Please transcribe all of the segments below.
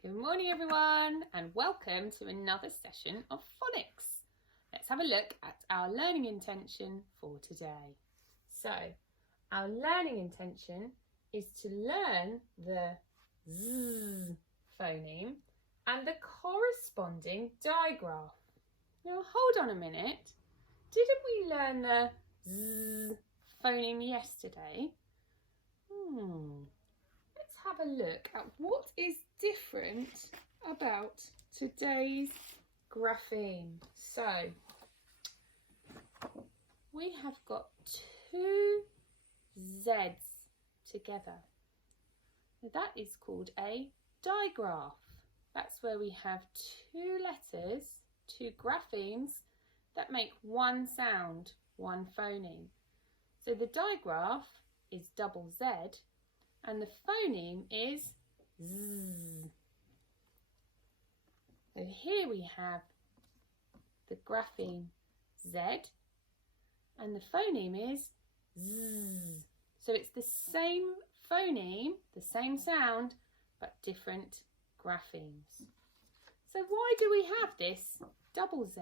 Good morning everyone and welcome to another session of phonics. Let's have a look at our learning intention for today. So our learning intention is to learn the Z phoneme and the corresponding digraph. Now hold on a minute, didn't we learn the Z phoneme yesterday? Let's have a look at what is different about today's grapheme. So we have got two Z's together. That is called a digraph. That's where we have two letters, two graphemes that make one sound, one phoneme. So the digraph is double Z and the phoneme is Z. So here we have the grapheme Z and the phoneme is Z. So it's the same phoneme, the same sound, but different graphemes. So why do we have this double Z,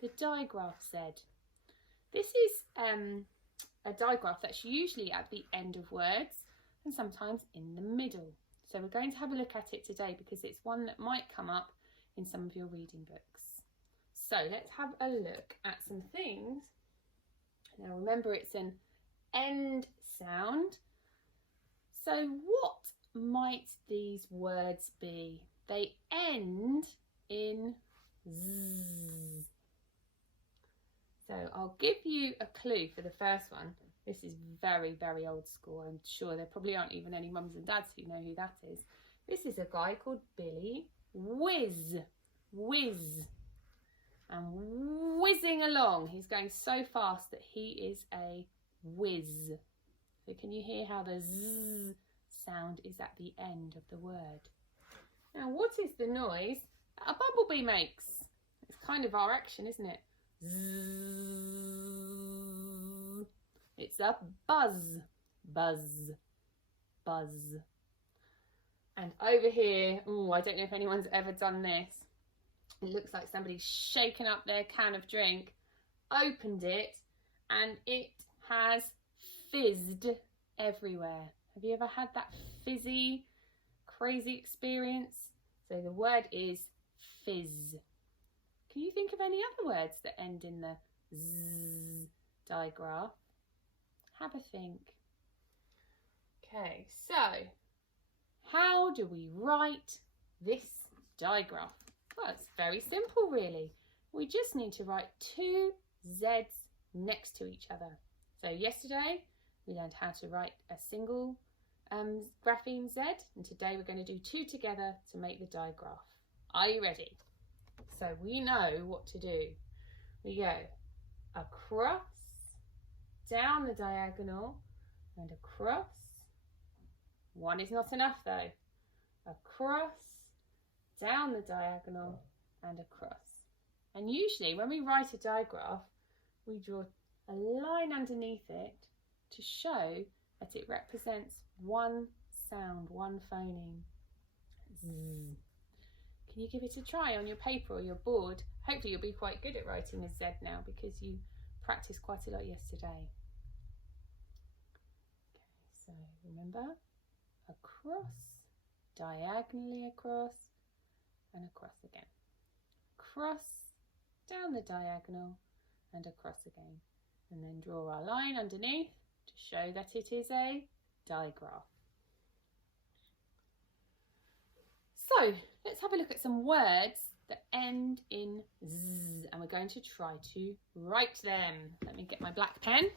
the digraph Z? This is a digraph that's usually at the end of words and sometimes in the middle. So we're going to have a look at it today because it's one that might come up in some of your reading books. So let's have a look at some things. Now remember, it's an end sound. So what might these words be? They end in Z. So I'll give you a clue for the first one. This is very, very old school. I'm sure there probably aren't even any mums and dads who know who that is. This is a guy called Billy Whiz. Whiz. And whizzing along. He's going so fast that he is a whiz. So can you hear how the Z sound is at the end of the word? Now what is the noise that a bumblebee makes? It's kind of our action, isn't it? Zzz. It's a buzz, buzz, buzz. And over here, I don't know if anyone's ever done this. It looks like somebody's shaken up their can of drink, opened it, and it has fizzed everywhere. Have you ever had that fizzy, crazy experience? So the word is fizz. Can you think of any other words that end in the Z digraph? Have a think. Okay, so how do we write this digraph? Well, it's very simple really. We just need to write two Z's next to each other. So yesterday we learned how to write a single grapheme Z, and today we're going to do two together to make the digraph. Are you ready? So we know what to do. We go across, down the diagonal and across. One is not enough though. Across, down the diagonal and across. And usually when we write a digraph, we draw a line underneath it to show that it represents one sound, one phoneme. Z. Can you give it a try on your paper or your board? Hopefully you'll be quite good at writing a Z now because you practiced quite a lot yesterday. Okay, so remember, across, diagonally across, and across again. Across, down the diagonal, and across again. And then draw our line underneath to show that it is a digraph. So let's have a look at some words that end in Z, and we're going to try to write them. Let me get my black pen.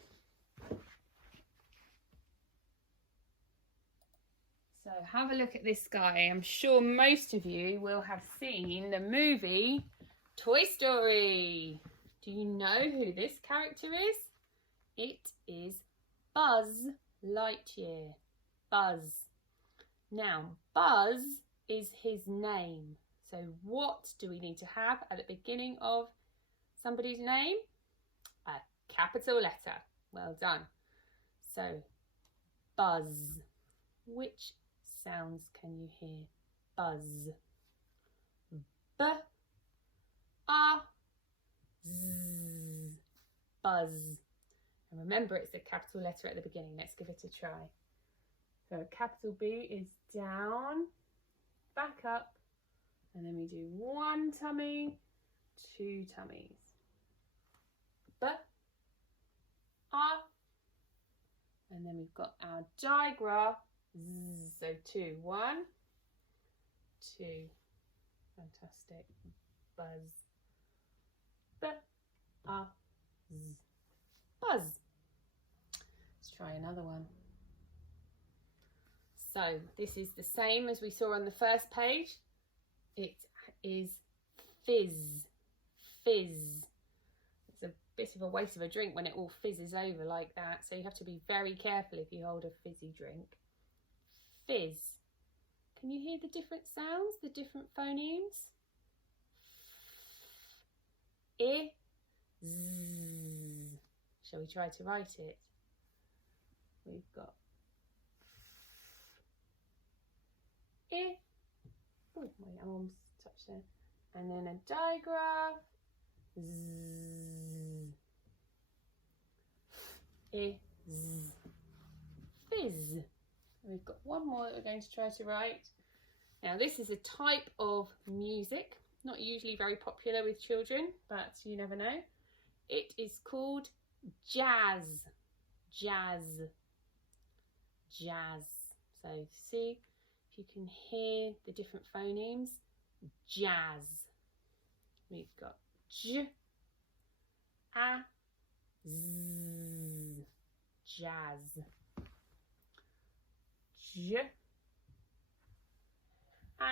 So have a look at this guy. I'm sure most of you will have seen the movie Toy Story. Do you know who this character is? It is Buzz Lightyear. Buzz. Now, Buzz is his name. So what do we need to have at the beginning of somebody's name? A capital letter. Well done. So, Buzz. Which sounds can you hear? buzz. B, z, buzz. And remember, it's the capital letter at the beginning. Let's give it a try. So capital B is down, back up, and then we do one tummy, two tummies. B, and then we've got our digraph. Z, so 2, 1, 2. Fantastic. Buzz. B, z. Buzz. Let's try another one. So this is the same as we saw on the first page. It is fizz. Fizz. It's a bit of a waste of a drink when it all fizzes over like that. So you have to be very careful if you hold a fizzy drink. Fizz. Can you hear the different sounds, the different phonemes? I, z. Shall we try to write it? We've got I. Oh, my arms touch there. And then a digraph. Z. I, z. Fizz. We've got one more that we're going to try to write. Now this is a type of music, not usually very popular with children, but you never know. It is called jazz. Jazz. Jazz. So see if you can hear the different phonemes. Jazz. We've got j, a, z. Jazz. J, a,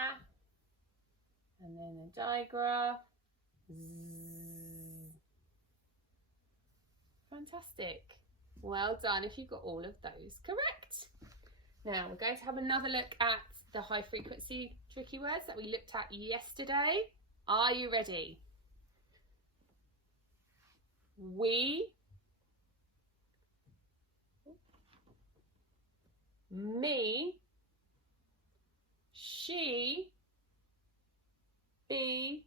and then a digraph. Z. Fantastic. Well done if you got all of those correct. Now we're going to have another look at the high frequency tricky words that we looked at yesterday. Are you ready? We, me, she, be,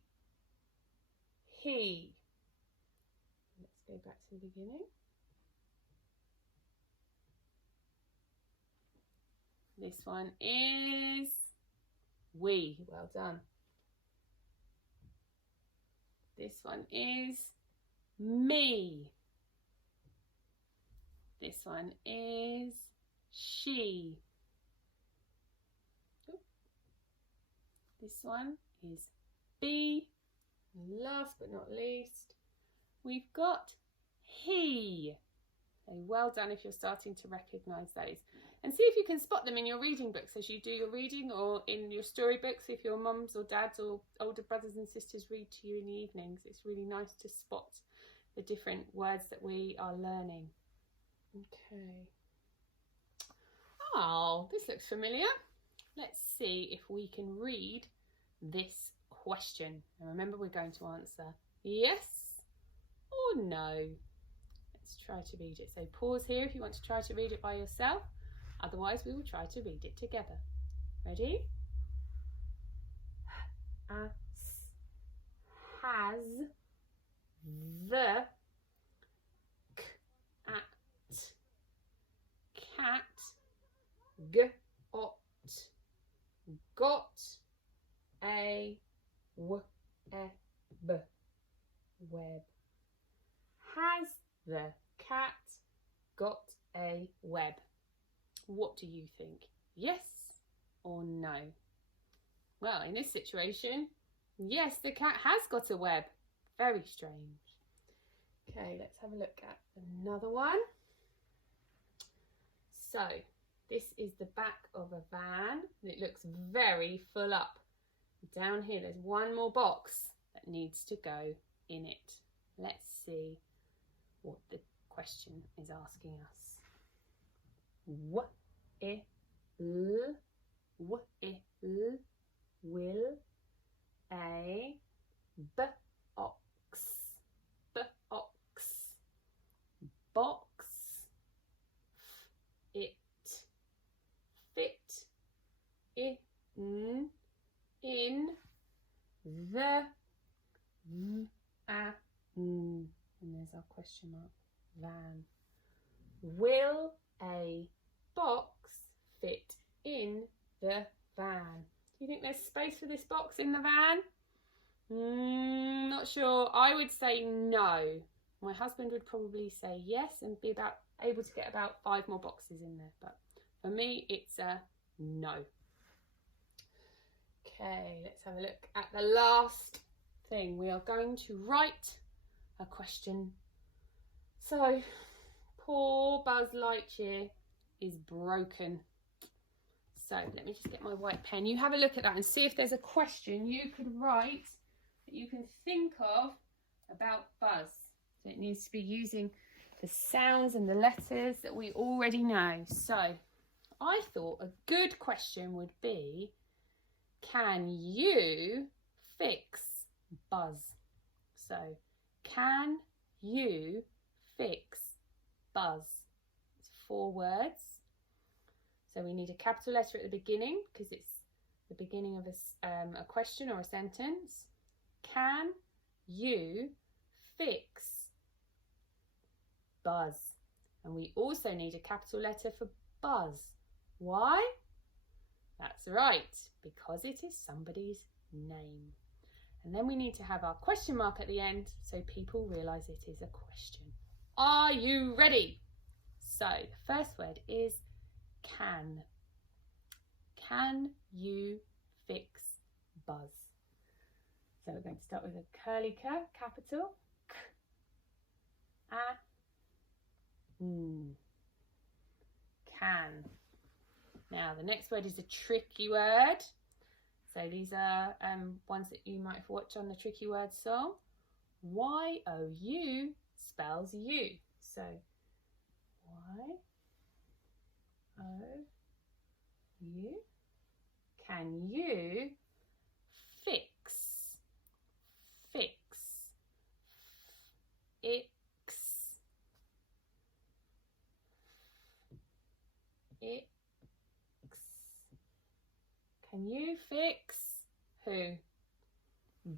he. Let's go back to the beginning. This one is we. Well done. This one is me. This one is she. This one is be. And last but not least, we've got he. So well done if you're starting to recognise those. And see if you can spot them in your reading books as you do your reading, or in your storybooks if your mums or dads or older brothers and sisters read to you in the evenings. It's really nice to spot the different words that we are learning. Okay. Oh, this looks familiar. Let's see if we can read this question. And remember, we're going to answer yes or no. Let's try to read it. So pause here if you want to try to read it by yourself. Otherwise, we will try to read it together. Ready? Has the cat got a web. Has the cat got a web? What do you think? Yes or no? Well, in this situation, yes, the cat has got a web. Very strange. Okay, let's have a look at another one. So, this is the back of a van, and it looks very full up. Down here, there's one more box that needs to go in it. Let's see what the question is asking us. Will a box it fit in in the and there's our question mark, van. Will a box fit in the van? Do you think there's space for this box in the van? Not sure. I would say no. My husband would probably say yes and be able to get about 5 more boxes in there. But for me, it's a no. Okay, let's have a look at the last thing. We are going to write a question. So, poor Buzz Lightyear is broken. So let me just get my white pen. You have a look at that and see if there's a question you could write that you can think of about Buzz. So it needs to be using the sounds and the letters that we already know. So I thought a good question would be, can you fix Buzz? So can you fix Buzz? It's 4 words. So we need a capital letter at the beginning because it's the beginning of a question or a sentence. Can you fix Buzz? And we also need a capital letter for Buzz. Why? That's right, because it is somebody's name. And then we need to have our question mark at the end so people realise it is a question. Are you ready? So the first word is can. Can you fix Buzz? So we're going to start with a curly K, capital K, can. Now the next word is a tricky word. So these are ones that you might have watched on the Tricky Words song. Y-O-U spells you. So Y-O-U. Can you fix? Fix. Ix. Ix. Can you fix who?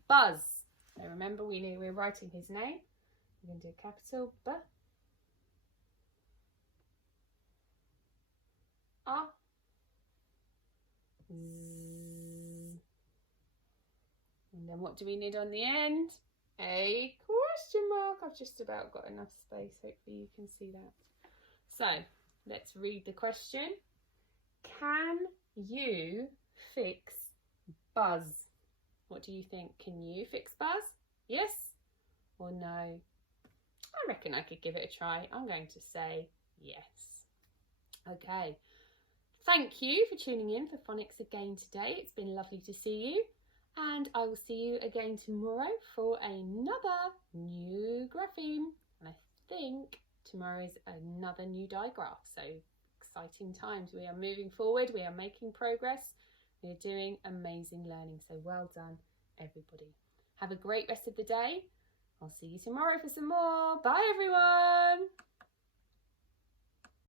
Buzz. So remember we're writing his name. We're going to do a capital B. A. Z. And then what do we need on the end? A question mark. I've just about got enough space. Hopefully you can see that. So let's read the question. Can you fix Buzz? What do you think? Can you fix Buzz? Yes or no? I reckon I could give it a try. I'm going to say yes. Okay. Thank you for tuning in for Phonics again today. It's been lovely to see you. And I will see you again tomorrow for another new grapheme. And I think tomorrow is another new digraph. So exciting times. We are moving forward. We are making progress. We are doing amazing learning. So well done, everybody. Have a great rest of the day. I'll see you tomorrow for some more. Bye, everyone.